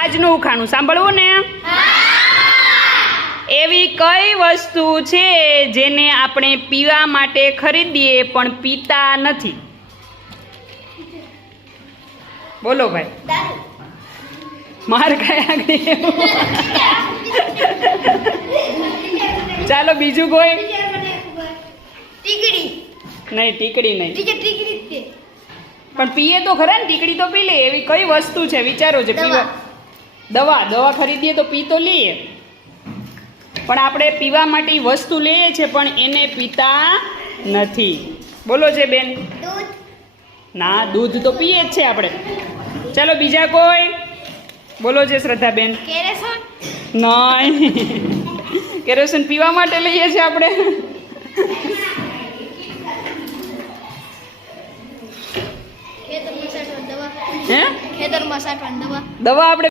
આજનું ઉખાણું સાંભળવું ને? એવી કઈ વસ્તુ છે જેને આપણે પીવા માટે ખરીદીએ પણ પીતા નથી? બોલો ભાઈ. માર ખાયા ચાલો બીજું કોઈ? નહીં ટીકડી નહીં. ટીકડી પણ પીએ તો ખરા ને ટીકડી તો પી લે. એવી કઈ વસ્તુ છે? વિચારો છે પીવા દવા દવા ખરીદીએ તો પી તો લઈએ. પણ આપણે પીવા માટે વસ્તુ લઈએ છીએ પણ એને પીતા નથી. બોલો છે બેન. ના દૂધ તો પીએ જ છે આપણે. ચાલો બીજા કોઈ. બોલો છે શ્રદ્ધાબેન. કેરેસોન. નહીં. કેરોસીન પીવા માટે લઈએ છીએ આપણે. હે? દવા આપણે